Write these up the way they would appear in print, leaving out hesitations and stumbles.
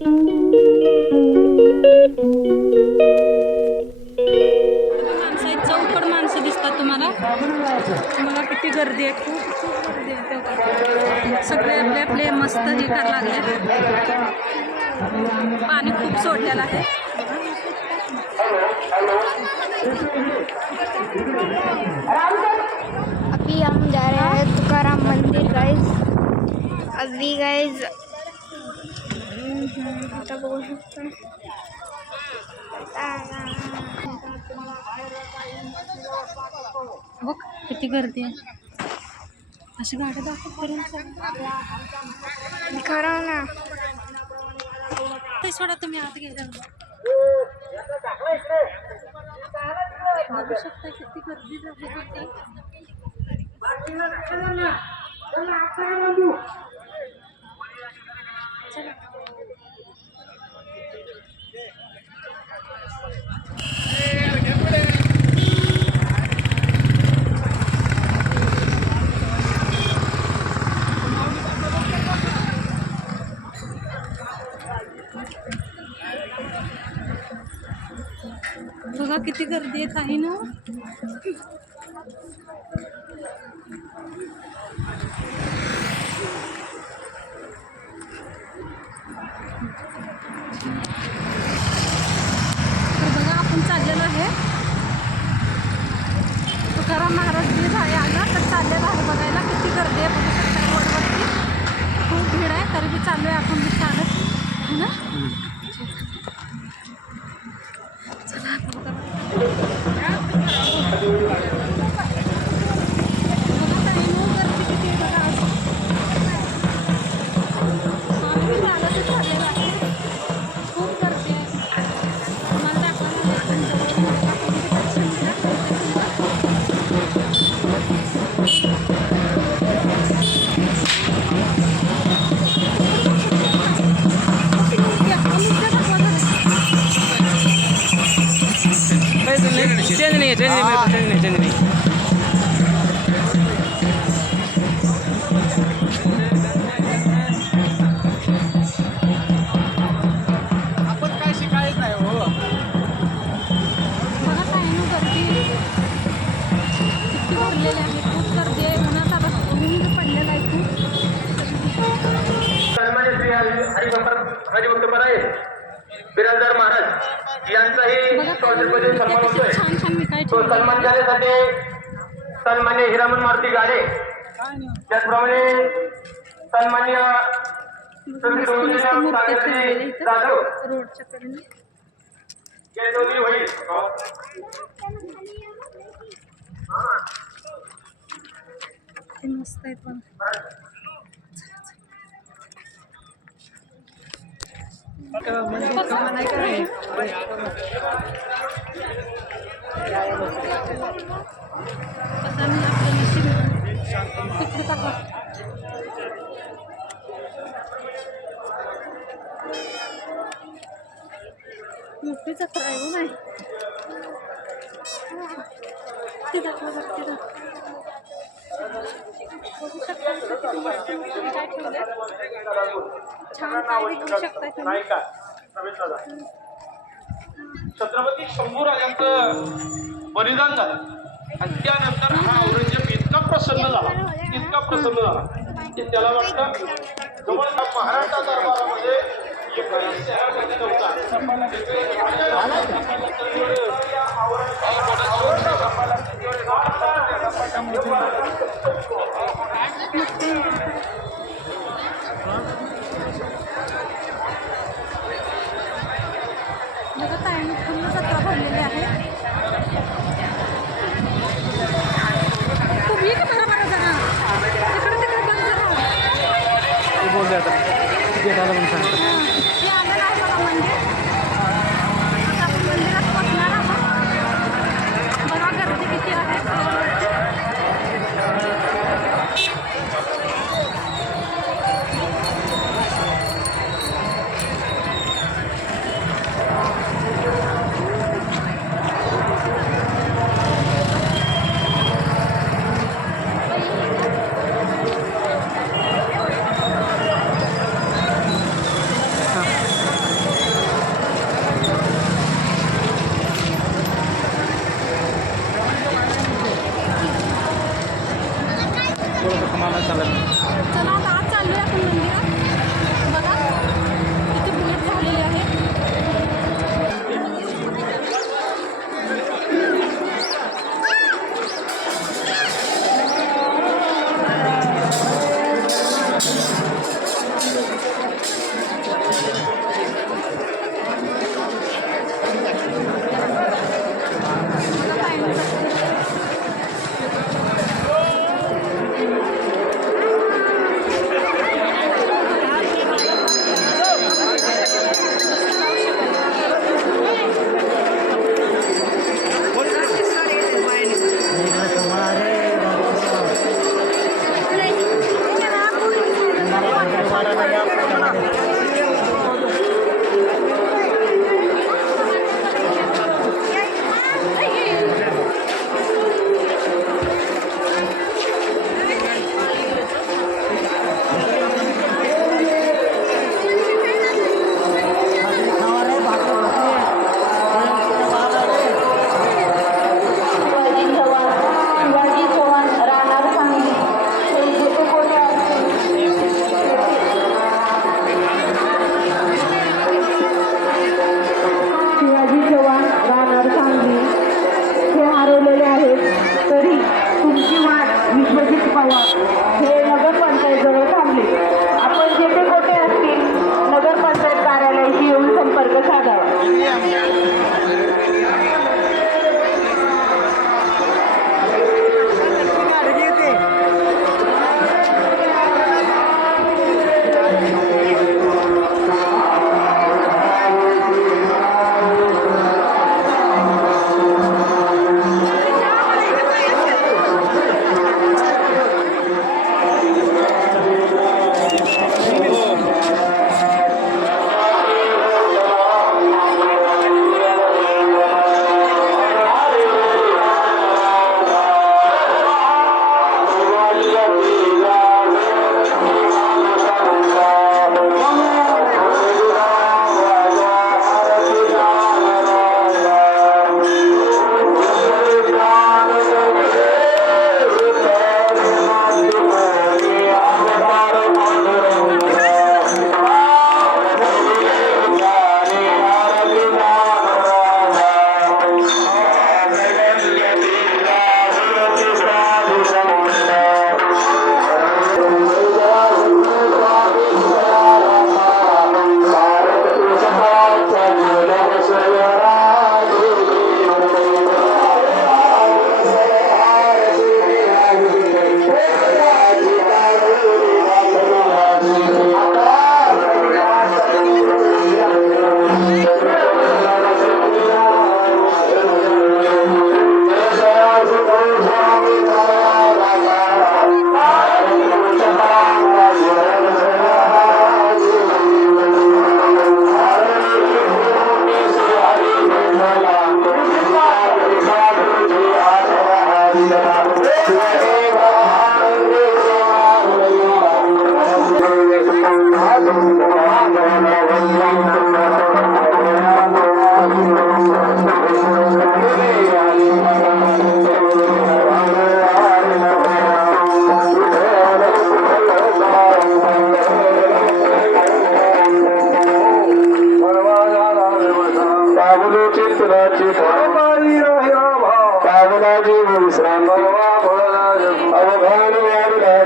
माणसं आहेत, चौपट माणसं दिसतात तुम्हाला. तुम्हाला किती गर्दी आहे, खूप खूप गर्दी आहे. तेव्हा सगळे आपले आपले मस्त हे करायला लागले. पाणी खूप सोडलेलं आहे. अभी हम जा रहे हैं तुकाराम मंदिर गाइस. अभी गाइस आता बघू शकता. बघ किती गर्दी आहे. अशी गाड्या दाखवपर्यंत खरं ना. ते सोडा, तुम्ही आत गेला बघू शकता किती गर्दी झाली. बघा किती गर्दी आहे काही ना. बघा आपण चाललेलो आहे तुकाराम महाराज बीज आहे आला तर चाललेलं आहे बघायला. किती गर्दी आहे बघू शकता. रोडवरती खूप भीड आहे तरी बी चालू आहे आपण बी चालत है ना. चला बिराजदार महाराज यांचाही सन्मान होतोय. तो सन्मान झाल्यासाठी सन्मान्य हिरामन मारुती गाडे, त्याचप्रमाणे सन्मान्य जाधव हे दोन्ही होईल. मस्त आहे पण मोठी जत्रा आहे हो. नाही ते दाखवा बघते काय ठेवलंय छान. काय विकू शकताय तुम्ही. छत्रपती शंभूराजांचं बलिदान झालं आणि त्यानंतर हा औरंगजेब इतका प्रसन्न झाला की त्याला वाटतं जवळपास महाराष्ट्र दरबारामध्ये एकही शहरामध्ये नव्हता. बघत आहे मी पूर्ण जत्रा भरलेली आहे. तुम्ही का बरोबर जरा तिकडे तिकडे बंद झाला बोलले आता हे आलेलं आहे बघा मंदिर. आता आपण मंदिरात पोचणार आहोत. बघा गर्दी किती आहे. चला आता आज चाललोय आपण मंदिरात. बघा किती भीड झालेली आहे.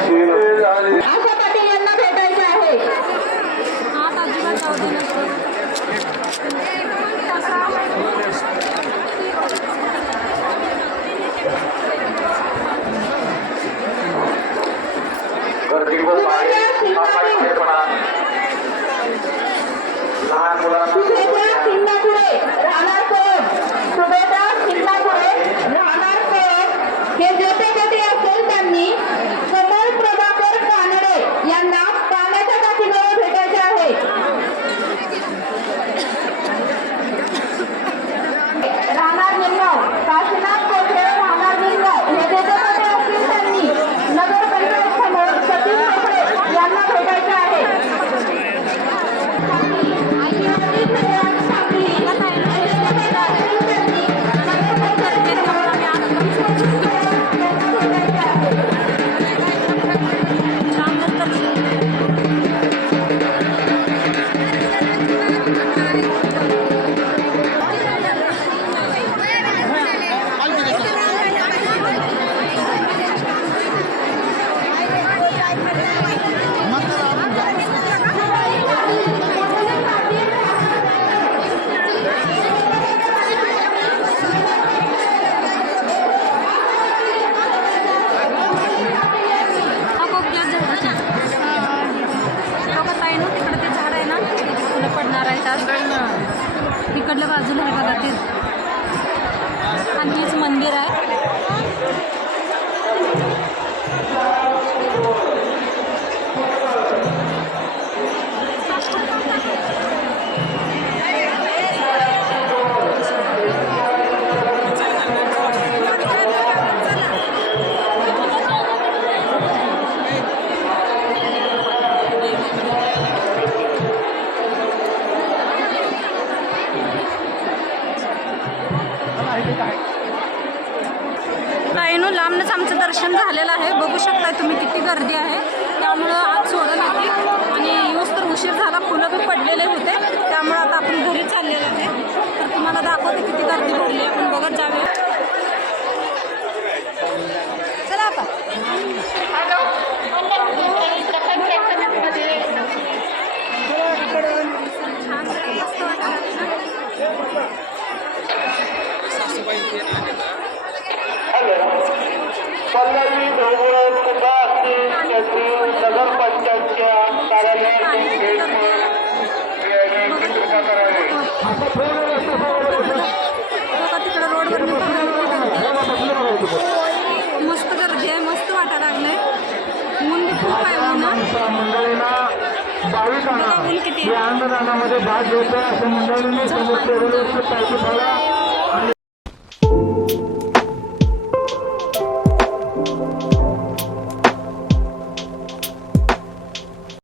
आशा पाटील यांना भेटायचं आहे. हात अजिबात जाऊ दे नको. सुभेदा सिंगापुरे राहणार कोण? सुभेदा सिंगापुरे राहणार कोण? हे जेथे जेथे असेल त्यांनी कमल प्रभाकर कानडे यांना पाण्याच्या टाकीजवळ भेटायचे आहे. राहणार निमगाव काशीनाथ कोठे राहणार निमगाव हे जेथे जेथे असतील त्यांनी नगरपंचायत समोर सतीश कोठे यांना भेटायचे आहे. आदिवासी सगळ्यात सांगली आज. इकडल्या बाजूला हे बघा ते आणि हेच मंदिर आहे. ताईनो लांबनंच आमचं दर्शन झालेलं आहे. बघू शकताय तुम्ही किती गर्दी आहे. त्यामुळं आज सोडत होती आणि यूज तर उशीर झाला. फुलं बी पडलेले होते. त्यामुळं आता आपण घरी चाललेलो आहे. तर तुम्हाला दाखवते किती गर्दी भरली. आपण बघत जाऊया. चला आता पल्लवी धोरण सुद्धा असतील त्याची नगरपंचायतच्या कार्यालयात भेट कृपा करावी. तिकडं रोडवर मस्त गर्दी आहे. मस्त वाटायला लागलंय. ऊन खूप आहे. मंडळींना भाविकांना या आंदोलनामध्ये भाग घेतोय अशा मंडळींनी समोर टेबलवरची पावती